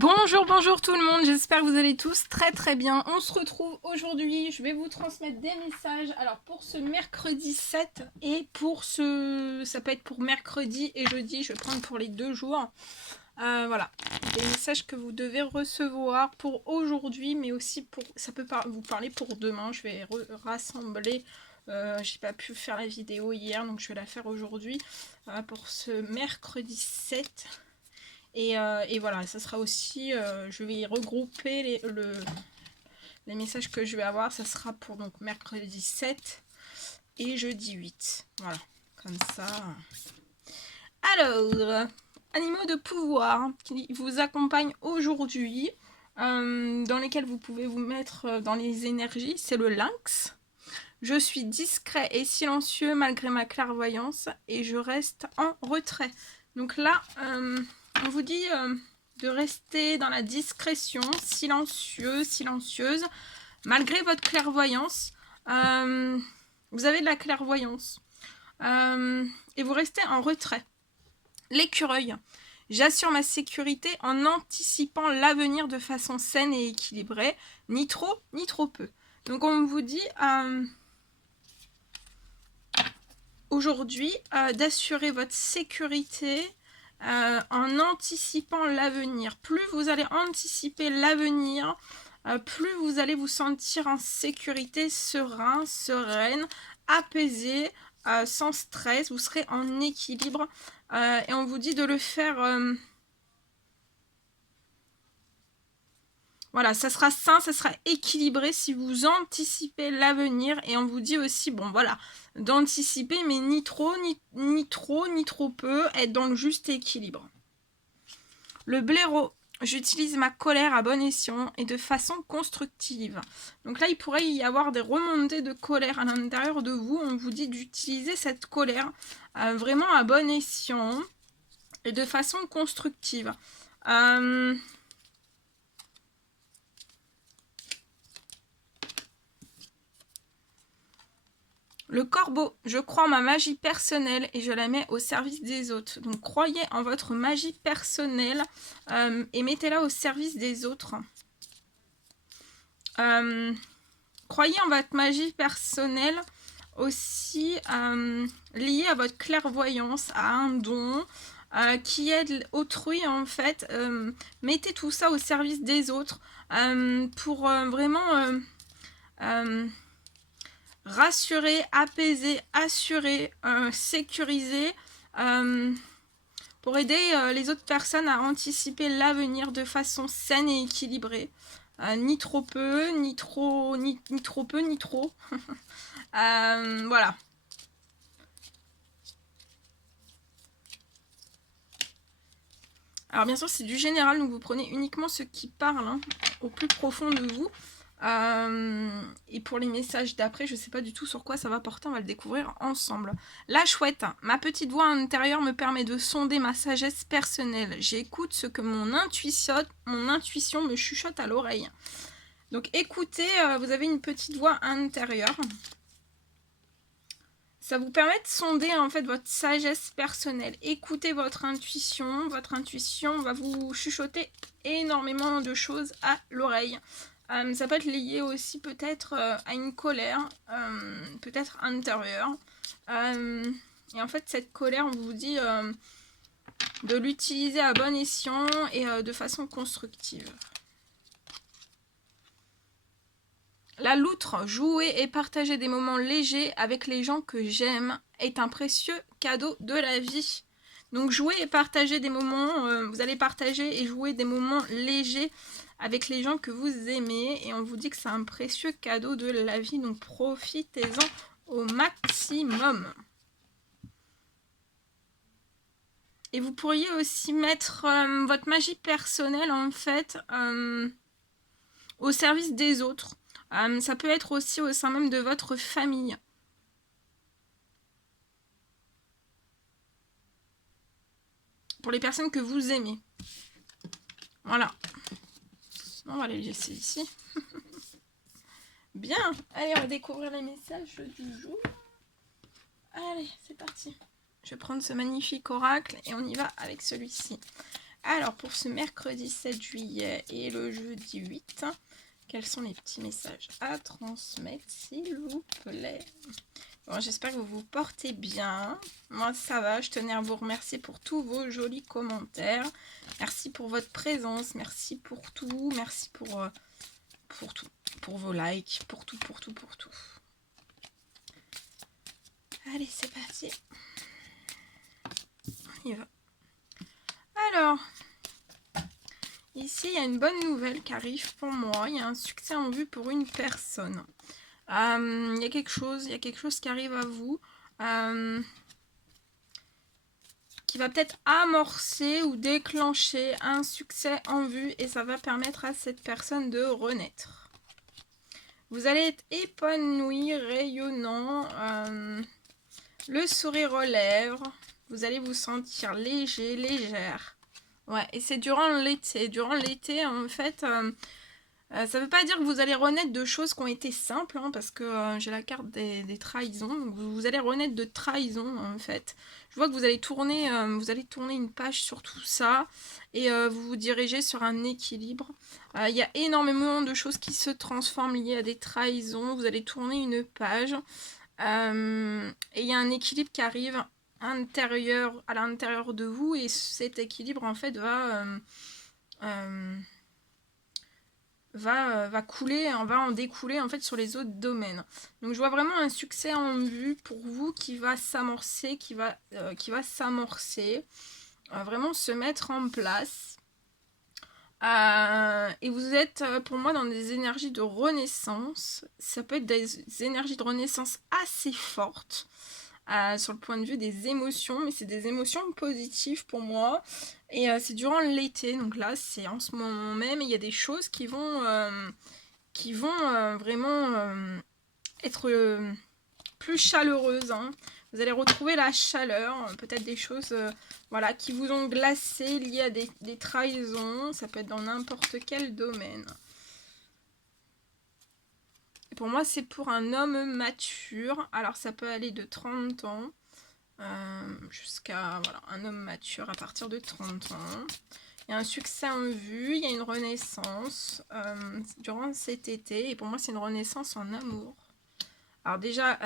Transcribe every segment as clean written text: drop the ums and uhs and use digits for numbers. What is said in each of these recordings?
Bonjour, bonjour tout le monde, j'espère que vous allez tous très très bien. On se retrouve aujourd'hui, je vais vous transmettre des messages. Alors pour ce mercredi 7 et pour ce... ça peut être pour mercredi et jeudi, je vais prendre pour les 2 jours. Voilà, des messages que vous devez recevoir pour aujourd'hui, mais aussi pour... ça peut vous parler pour demain. Je vais rassembler... j'ai pas pu faire la vidéo hier, donc je vais la faire aujourd'hui pour ce mercredi 7. Et voilà, ça sera aussi, je vais regrouper les messages que je vais avoir. Ça sera pour donc mercredi 7 et jeudi 8. Voilà, comme ça. Alors, animaux de pouvoir qui vous accompagnent aujourd'hui, dans lesquels vous pouvez vous mettre dans les énergies, c'est le lynx. Je suis discret et silencieux malgré ma clairvoyance et je reste en retrait. Donc là, on vous dit de rester dans la discrétion, silencieux, silencieuse, malgré votre clairvoyance. Vous avez de la clairvoyance et vous restez en retrait. L'écureuil. J'assure ma sécurité en anticipant l'avenir de façon saine et équilibrée, ni trop peu. Donc on vous dit aujourd'hui d'assurer votre sécurité en anticipant l'avenir. Plus vous allez anticiper l'avenir, plus vous allez vous sentir en sécurité, serein, sereine, apaisé, sans stress, vous serez en équilibre. Et on vous dit de le faire... voilà, ça sera sain, ça sera équilibré si vous anticipez l'avenir. Et on vous dit aussi, bon voilà, d'anticiper, mais ni trop, ni trop peu, être dans le juste équilibre. Le blaireau, j'utilise ma colère à bon escient et de façon constructive. Donc là, il pourrait y avoir des remontées de colère à l'intérieur de vous. On vous dit d'utiliser cette colère vraiment à bon escient et de façon constructive. Le corbeau, je crois en ma magie personnelle et je la mets au service des autres. Donc croyez en votre magie personnelle et mettez-la au service des autres. Croyez en votre magie personnelle aussi liée à votre clairvoyance, à un don qui aide autrui en fait. Mettez tout ça au service des autres pour vraiment... rassurer, apaiser, assurer, sécuriser pour aider les autres personnes à anticiper l'avenir de façon saine et équilibrée. Ni trop peu, ni trop, ni trop peu, ni trop. Voilà. Alors bien sûr c'est du général, donc vous prenez uniquement ce qui parle hein, au plus profond de vous. Et pour les messages d'après, je ne sais pas du tout sur quoi ça va porter, on va le découvrir ensemble. La chouette, ma petite voix intérieure me permet de sonder ma sagesse personnelle. J'écoute ce que mon intuition me chuchote à l'oreille. Donc écoutez, vous avez une petite voix intérieure. Ça vous permet de sonder en fait votre sagesse personnelle. Écoutez votre intuition va vous chuchoter énormément de choses à l'oreille. Ça peut être lié aussi peut-être à une colère, peut-être intérieure. Et en fait, cette colère, on vous dit de l'utiliser à bon escient et de façon constructive. La loutre, jouer et partager des moments légers avec les gens que j'aime est un précieux cadeau de la vie. Donc jouer et partager des moments, vous allez partager et jouer des moments légers avec les gens que vous aimez. Et on vous dit que c'est un précieux cadeau de la vie, donc profitez-en au maximum. Et vous pourriez aussi mettre votre magie personnelle en fait au service des autres. Ça peut être aussi au sein même de votre famille. Pour les personnes que vous aimez. Voilà. On va les laisser ici. Bien. Allez, on va découvrir les messages du jour. Allez, c'est parti. Je vais prendre ce magnifique oracle et on y va avec celui-ci. Alors, pour ce mercredi 7 juillet et le jeudi 8, quels sont les petits messages à transmettre, s'il vous plaît? Bon, j'espère que vous vous portez bien. Moi, ça va. Je tenais à vous remercier pour tous vos jolis commentaires. Merci pour votre présence. Merci pour tout. Merci pour tout. Pour vos likes. Pour tout, pour tout, pour tout. Allez, c'est parti. On y va. Alors, ici, il y a une bonne nouvelle qui arrive pour moi. Il y a un succès en vue pour une personne. Il y a quelque chose qui arrive à vous. Qui va peut-être amorcer ou déclencher un succès en vue et ça va permettre à cette personne de renaître. Vous allez être épanoui, rayonnant, le sourire aux lèvres, vous allez vous sentir léger, légère. Ouais, et c'est durant l'été. Durant l'été, en fait, ça ne veut pas dire que vous allez renaître de choses qui ont été simples, hein, parce que j'ai la carte des trahisons. Donc vous allez renaître de trahisons, en fait. Je vois que vous allez tourner une page sur tout ça et vous vous dirigez sur un équilibre. Il y a énormément de choses qui se transforment liées à des trahisons. Vous allez tourner une page et il y a un équilibre qui arrive à l'intérieur de vous et cet équilibre, en fait, va couler, va en découler en fait sur les autres domaines. Donc je vois vraiment un succès en vue pour vous qui va s'amorcer, vraiment se mettre en place. Et vous êtes pour moi dans des énergies de renaissance. Ça peut être des énergies de renaissance assez fortes. Sur le point de vue des émotions, mais c'est des émotions positives pour moi et c'est durant l'été, donc là c'est en ce moment même, il y a des choses qui vont vraiment être plus chaleureuses, hein. Vous allez retrouver la chaleur, peut-être des choses voilà, qui vous ont glacé liées à des trahisons, ça peut être dans n'importe quel domaine. Pour moi, c'est pour un homme mature. Alors, ça peut aller de 30 ans jusqu'à un homme mature à partir de 30 ans. Il y a un succès en vue, il y a une renaissance durant cet été. Et pour moi, c'est une renaissance en amour. Alors déjà,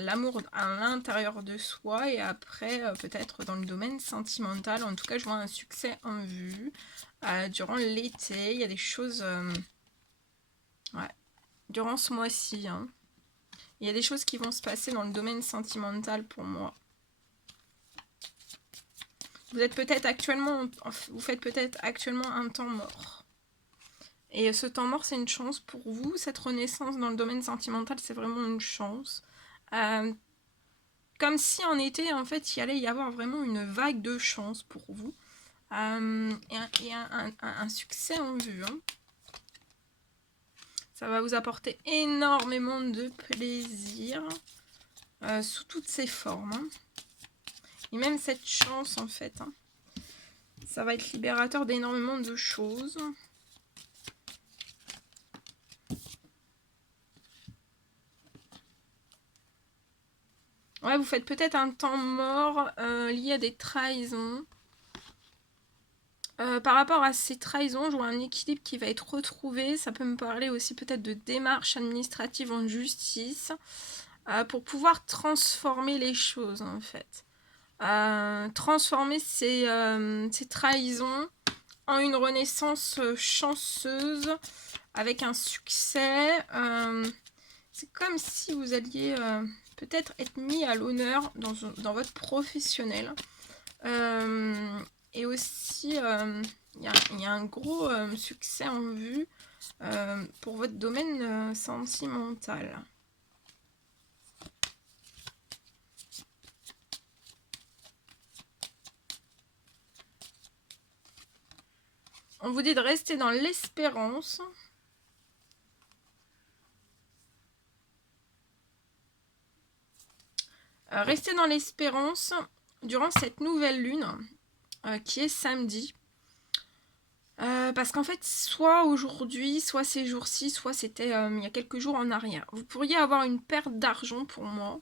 l'amour à l'intérieur de soi et après, peut-être dans le domaine sentimental. En tout cas, je vois un succès en vue durant l'été. Il y a des choses... durant ce mois-ci, hein. Il y a des choses qui vont se passer dans le domaine sentimental pour moi. Vous faites peut-être actuellement un temps mort. Et ce temps mort, c'est une chance pour vous. Cette renaissance dans le domaine sentimental, c'est vraiment une chance. Comme si en été, en fait, il allait y avoir vraiment une vague de chance pour vous. Et un succès en vue, hein. Ça va vous apporter énormément de plaisir sous toutes ses formes, hein. Et même cette chance, en fait, hein, ça va être libérateur d'énormément de choses. Ouais, vous faites peut-être un temps mort lié à des trahisons. Par rapport à ces trahisons, je vois un équilibre qui va être retrouvé. Ça peut me parler aussi peut-être de démarches administratives en justice pour pouvoir transformer les choses, en fait. Transformer ces trahisons en une renaissance chanceuse avec un succès. C'est comme si vous alliez peut-être être mis à l'honneur dans votre professionnel. Et aussi, il y a un gros succès en vue pour votre domaine sentimental. On vous dit de rester dans l'espérance. Restez dans l'espérance durant cette nouvelle lune qui est samedi. Parce qu'en fait, soit aujourd'hui, soit ces jours-ci, soit c'était il y a quelques jours en arrière. Vous pourriez avoir une perte d'argent pour moi.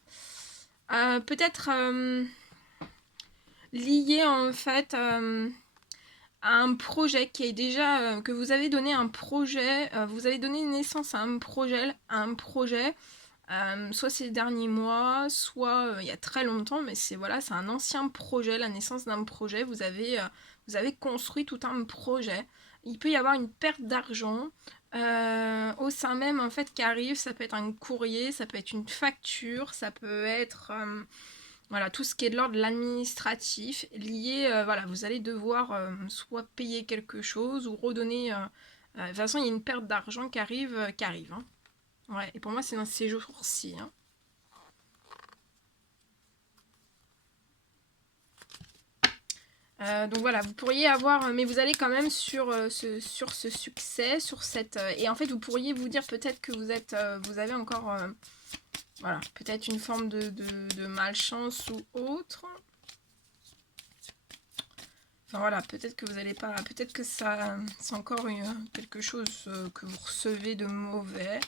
Peut-être liée en fait à un projet qui est déjà, que vous avez donné un projet, vous avez donné naissance à un projet, soit ces derniers mois, soit il y a très longtemps, mais c'est voilà, c'est un ancien projet, la naissance d'un projet. Vous avez construit tout un projet. Il peut y avoir une perte d'argent au sein même en fait qui arrive. Ça peut être un courrier, ça peut être une facture, ça peut être voilà, tout ce qui est de l'ordre de l'administratif lié, voilà, vous allez devoir soit payer quelque chose ou redonner. De toute façon, il y a une perte d'argent qui arrive. Hein. Ouais, et pour moi, c'est dans ces jours-ci. Hein. Donc voilà, vous pourriez avoir, mais vous allez quand même sur ce succès, sur cette, et en fait, vous pourriez vous dire peut-être que vous avez encore, voilà, peut-être une forme de malchance ou autre. Enfin voilà, peut-être que vous n'allez pas, peut-être que ça, c'est encore quelque chose que vous recevez de mauvais.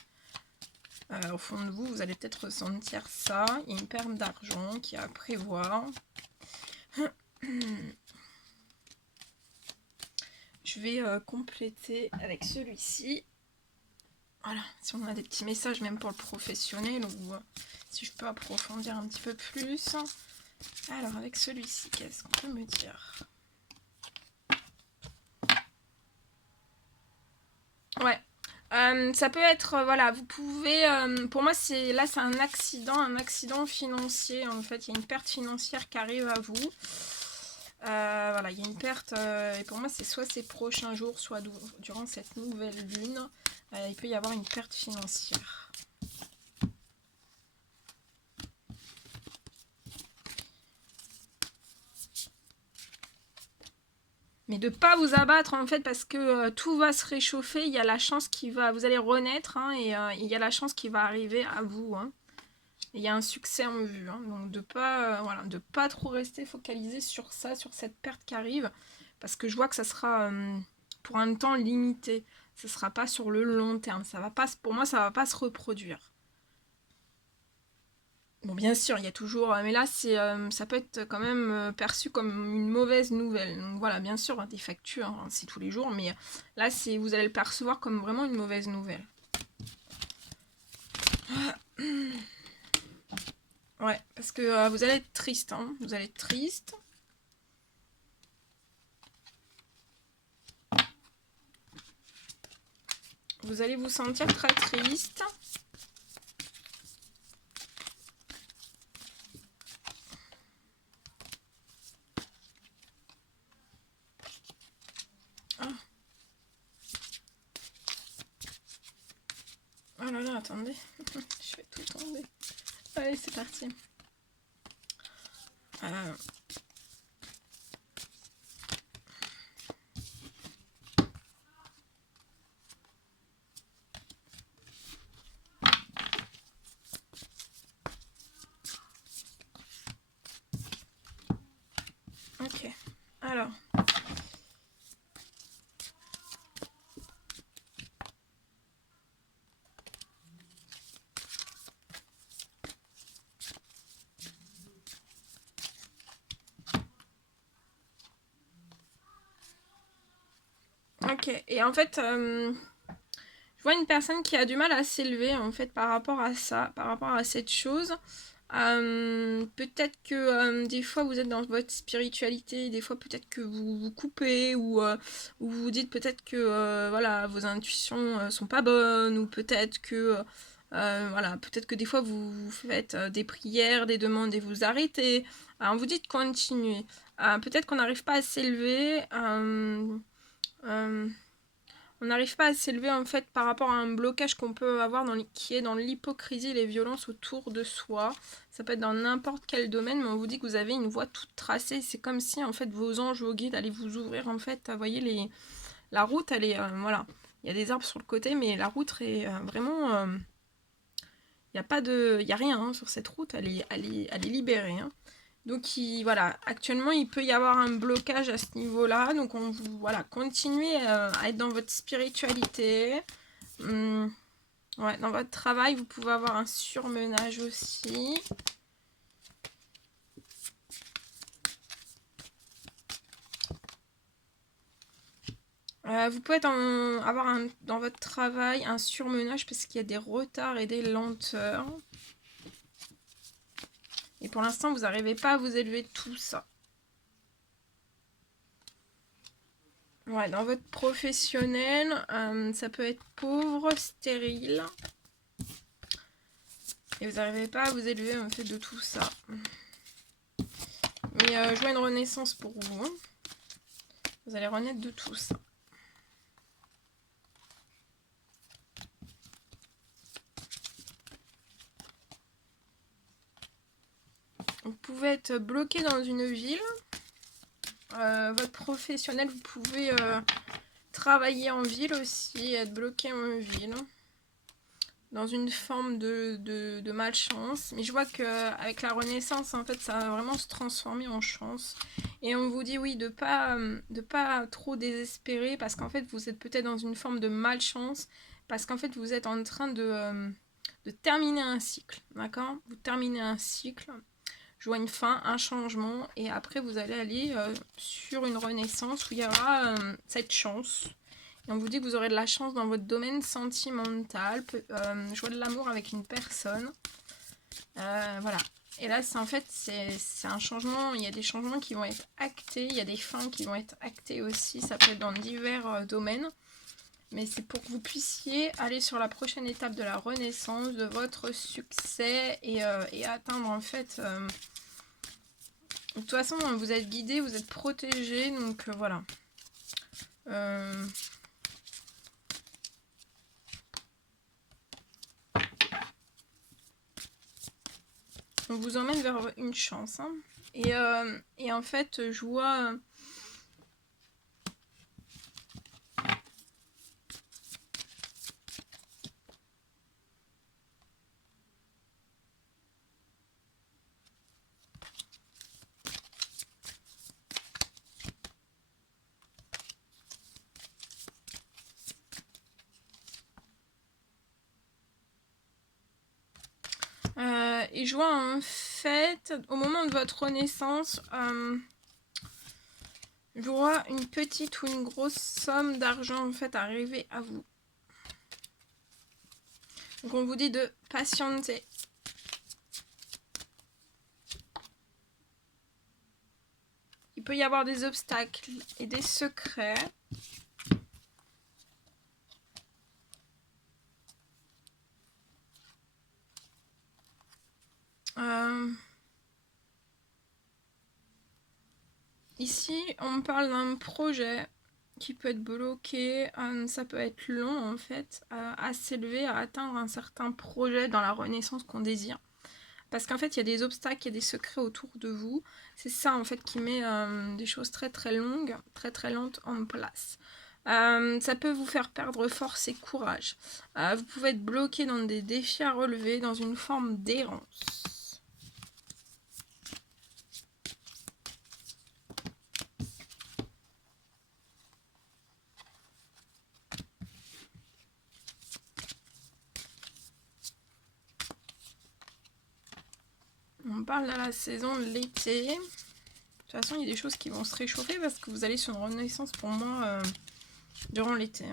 Au fond de vous, vous allez peut-être ressentir ça. Il y a une perte d'argent qui est à prévoir. Je vais compléter avec celui-ci. Voilà, si on a des petits messages même pour le professionnel ou si je peux approfondir un petit peu plus. Alors avec celui-ci, qu'est-ce qu'on peut me dire? Ouais. Ça peut être, voilà, vous pouvez, pour moi, c'est un accident financier, en fait, il y a une perte financière qui arrive à vous. Voilà, il y a une perte, et pour moi, c'est soit ces prochains jours, soit durant cette nouvelle lune, il peut y avoir une perte financière. Mais de pas vous abattre en fait parce que tout va se réchauffer, il y a la chance vous allez renaître hein, et il y a la chance qui va arriver à vous. Hein. Il y a un succès en vue, hein, donc voilà, de pas trop rester focalisé sur ça, sur cette perte qui arrive, parce que je vois que ça sera pour un temps limité, ça sera pas sur le long terme, ça va pas, pour moi ça va pas se reproduire. Bon, bien sûr, il y a toujours, mais là, ça peut être quand même perçu comme une mauvaise nouvelle. Donc voilà, bien sûr, hein, des factures, hein, c'est tous les jours, mais là, vous allez le percevoir comme vraiment une mauvaise nouvelle. Ouais, parce que vous allez être triste, hein, vous allez être triste. Vous allez vous sentir très triste. Ah. Oh là là, attendez. Je vais tout tomber. Allez, c'est parti. Ok. Alors. Ok. Et en fait, je vois une personne qui a du mal à s'élever en fait par rapport à ça, par rapport à cette chose. Peut-être que des fois vous êtes dans votre spiritualité, des fois peut-être que vous vous coupez ou vous vous dites peut-être que voilà vos intuitions sont pas bonnes ou peut-être que voilà peut-être que des fois vous faites des prières, des demandes et vous arrêtez. Alors vous dites continuez. Peut-être qu'on n'arrive pas à s'élever. Euh, on n'arrive pas à s'élever en fait par rapport à un blocage qu'on peut avoir qui est dans l'hypocrisie et les violences autour de soi. Ça peut être dans n'importe quel domaine, mais on vous dit que vous avez une voie toute tracée. C'est comme si en fait vos anges, vos guides allaient vous ouvrir en fait. Vous voyez la route, elle est voilà. Il y a des arbres sur le côté, mais la route est vraiment. Il n'y a pas de, il y a rien hein, sur cette route. Elle est libérée. Hein. Donc voilà, actuellement il peut y avoir un blocage à ce niveau-là. Donc voilà, continuez à être dans votre spiritualité. Ouais, dans votre travail, vous pouvez avoir un surmenage aussi. Vous pouvez avoir dans votre travail un surmenage parce qu'il y a des retards et des lenteurs. Et pour l'instant, vous n'arrivez pas à vous élever de tout ça. Ouais, dans votre professionnel, ça peut être pauvre, stérile. Et vous n'arrivez pas à vous élever en fait de tout ça. Mais je vois une renaissance pour vous. Hein. Vous allez renaître de tout ça. Vous pouvez être bloqué dans une ville. Votre professionnel, vous pouvez travailler en ville aussi, être bloqué en ville. Dans une forme de malchance. Mais je vois qu'avec la renaissance, en fait, ça va vraiment se transformer en chance. Et on vous dit, oui, de pas trop désespérer, parce qu'en fait, vous êtes peut-être dans une forme de malchance, parce qu'en fait, vous êtes en train de terminer un cycle, d'accord? Vous terminez un cycle, je vois une fin, un changement, et après, vous allez aller sur une renaissance où il y aura cette chance. Et on vous dit que vous aurez de la chance dans votre domaine sentimental. Je vois de l'amour avec une personne. Voilà. Et là, en fait, c'est un changement. Il y a des changements qui vont être actés. Il y a des fins qui vont être actées aussi. Ça peut être dans divers domaines. Mais c'est pour que vous puissiez aller sur la prochaine étape de la renaissance, de votre succès et atteindre en fait... de toute façon, vous êtes guidé, vous êtes protégé. Donc voilà. On vous emmène vers une chance. Hein. Et en fait, je vois... et je vois en fait, au moment de votre renaissance, je vois une petite ou une grosse somme d'argent en fait arriver à vous. Donc on vous dit de patienter. Il peut y avoir des obstacles et des secrets. Ici, on me parle d'un projet qui peut être bloqué, ça peut être long en fait, à s'élever, à atteindre un certain projet dans la renaissance qu'on désire. Parce qu'en fait, il y a des obstacles, il y a des secrets autour de vous. C'est ça en fait qui met des choses très très longues, très très lentes en place. Ça peut vous faire perdre force et courage. Vous pouvez être bloqué dans des défis à relever, dans une forme d'errance. On parle de la saison de l'été. De toute façon, il y a des choses qui vont se réchauffer parce que vous allez sur une renaissance pour moi durant l'été.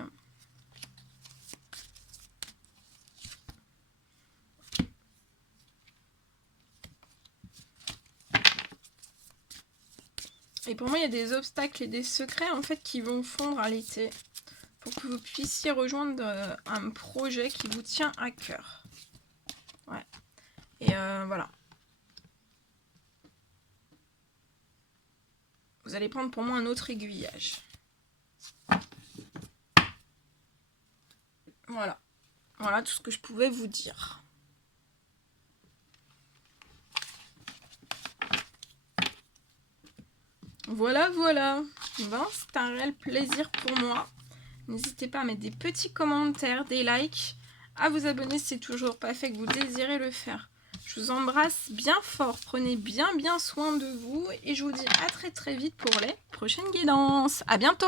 Et pour moi, il y a des obstacles et des secrets en fait qui vont fondre à l'été pour que vous puissiez rejoindre un projet qui vous tient à cœur. Ouais. Et voilà. Vous allez prendre pour moi un autre aiguillage. Voilà. Voilà tout ce que je pouvais vous dire. Voilà, voilà. Bon, c'est un réel plaisir pour moi. N'hésitez pas à mettre des petits commentaires, des likes, à vous abonner si c'est toujours pas fait, que vous désirez le faire. Je vous embrasse bien fort, prenez bien soin de vous et je vous dis à très vite pour les prochaines guidances. À bientôt!